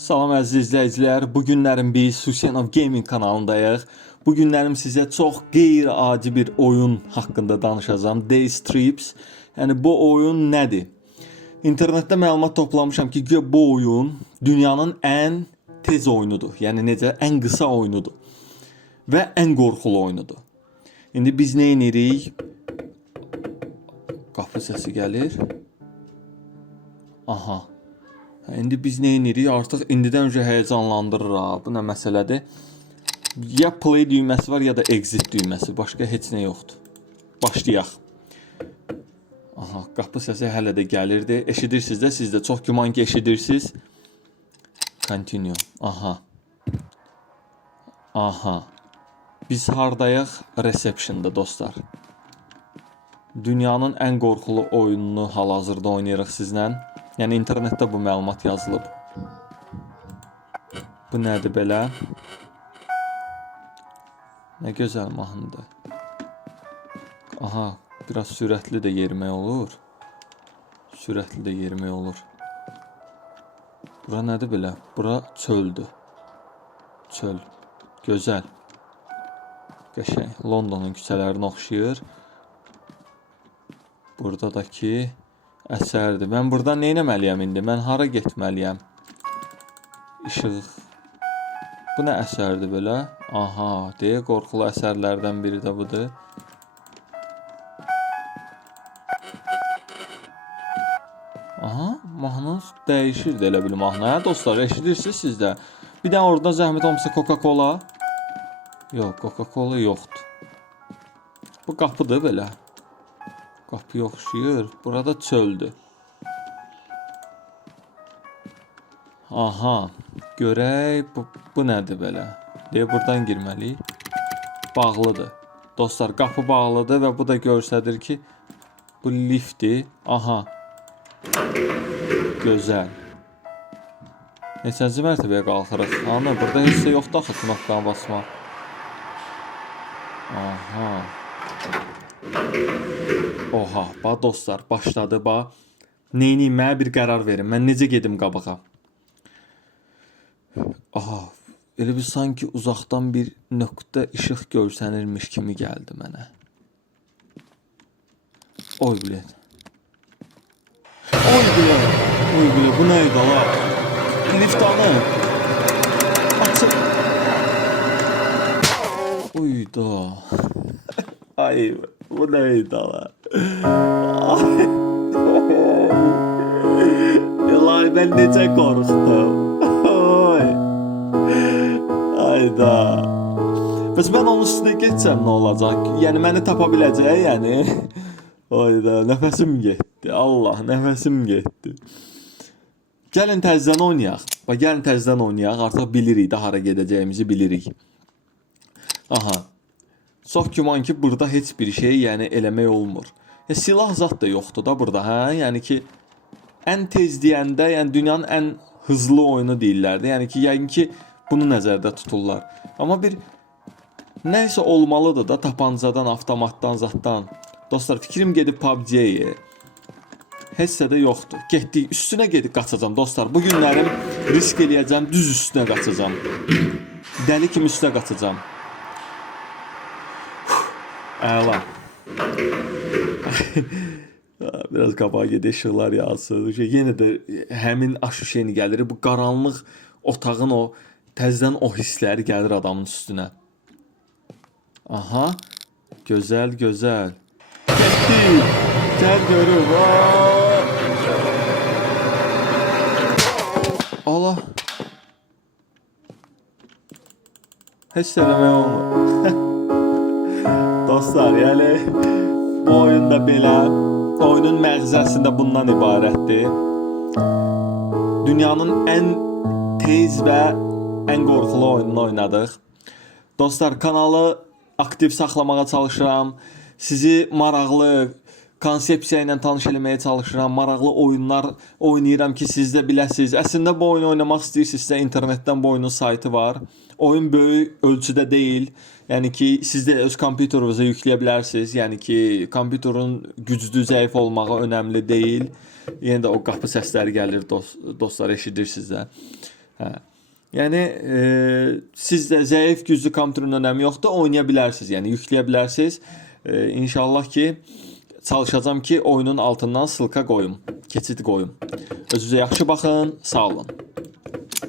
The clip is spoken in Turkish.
Salam əziz izləyicilər. Bu günlərim biz Huseynov Gaming kanalındayıq. Bu günlərim sizə çox qeyri-adi bir oyun haqqında danışacağam. Day Strips. Yəni bu oyun nədir? İnternetdə məlumat toplamışam ki, guya bu oyun dünyanın ən tez oyunudur. Yəni necə ən qısa oyunudur və ən qorxulu oyunudur. İndi biz nə edirik? Qapı səsi gəlir. Aha. İndi biz nə edirik? Artıq indidən öncə həyəcanlandırır ha. Bu nə məsələdir? Ya play düyməsi var, ya da exit düyməsi. Başqa heç nə yoxdur. Başlayaq. Aha, qapı səsi hələ də gəlirdi. Eşidirsiniz də, siz də çox güman ki, eşidirsiniz. Continue. Aha. Aha. Biz hardayıq? Reception'da dostlar. Dünyanın ən qorxulu oyununu hal-hazırda oynayırıq sizlə. Yəni internetdə bu məlumat yazılıb. Bu nədir belə? Nə gözəl mahnıdır. Aha, biraz sürətli də yerimək olur. Sürətli də yerimək olur. Bura nədir belə? Bura çöldür. Çöl. Gözəl. Qəşəng. Londonun küçələrinə oxşayır. Buradakı əsərdir. Mən burada nə etməliyəm indi? Mən hara getməliyəm? İşıq. Bu nə əsərdir belə? Aha, deyə qorxulu əsərlərdən biri də budur. Aha, mahnı dəyişir də elə bil mahnı. Hə dostlar, eşidirsiniz siz də? Bir dənə orada zəhmət olmasa Coca-Cola. Yox, Coca-Cola yoxdur. Bu qapıdır belə. Qapıya oxşayır. Burada çöldür. Aha, görək bu, bu nədir belə? Deyə burdan girməliyik. Bağlıdır. Dostlar, qapı bağlıdır və bu da göstərir ki, bu liftdir. Aha. Gözəl. Neçənci mərtəbəyə qalxırıq? Ana, burada heç nə yoxdur axı knopkanı basmaq. Aha. Oha, ba dostlar, başladı ba. Neyniyim, mənə bir qərar verin. Mən necə gedim qabağa? Aha, elə bir sanki uzaqdan bir nöqtə işıq görsənirmiş kimi gəldi mənə. Oy bilet. Oy bilet. Oy bilet, bu nə idi la? Lift alın. Açın. Uyda. Ay, bu nə idi la? Ay. Elay, mən necə qorxdum. Oy. Ayda. Bəs mən onun üstünə geçsəm nə olacaq? Yəni məni tapa biləcək, yəni. Ayda, nəfəsim getdi. Allah, nəfəsim getdi. Gəlin təzədən oynayaq. Bax, gəlin təzədən oynayaq. Artıq bilirik də hara gedəcəyimizi bilirik. Aha. Çox güman ki, burada heç bir şey, yəni eləmək olmur. Ya, silah zat da yoxdur da burada, hə? Yəni ki, ən tez deyəndə, yəni dünyanın ən hızlı oyunu deyirlər də. Yəni ki, yəqin ki, bunu nəzərdə tuturlar. Amma bir nəsə olmalıdır da tapancadan, avtomatdan, zatdan. Dostlar, fikrim gedib PUBG-yə. Heç də yoxdur. Getdik, üstünə gedib qaçacağam dostlar. Bu günlərim risk eləyəcəm, düz üstünə qaçacağam. Dəli kimi üstə qaçacağam. Əla. Biraz qabağa gedir, işıqlar yansın. Şey, yenə də həmin aşuşeni gəlir. Bu qaranlıq otağın o təzədən o hissləri gəlir adamın üstünə. Aha. Gözəl, gözəl. Getdi. Gəl görüm. Allah. Heç demək olmur. Dostlar, yəni bu oyunda belə oyunun məğzəsində bundan ibarətdir. Dünyanın ən tez və ən qorxulu oyununu oynadıq. Dostlar, kanalı aktiv saxlamağa çalışıram. Sizi maraqlı konsepsiya ilə tanış eləməyə çalışıram. Maraqlı oyunlar oynayıram ki, siz də biləsiniz. Əslində bu oyunu oynamaq istəyirsinizsə, internetdən bu oyunun saytı var. Oyun böyük ölçüdə deyil. Yəni ki, siz də öz kompüterinizə yükləyə bilərsiniz. Yəni ki, kompüterin güclü, zəif olmağı önəmli deyil. Yenə də o qapı səsləri gəlir, dost, dostlar eşidirsiniz də. Hə. Yəni e, sizdə zəif güclü kompüterin önəmi yoxdur, oynaya bilərsiniz. Yəni yükləyə bilərsiniz. E, inşallah ki çalışacağam ki oyunun altından sılka qoyum, keçid qoyum. Özünüzə yaxşı baxın, sağ olun.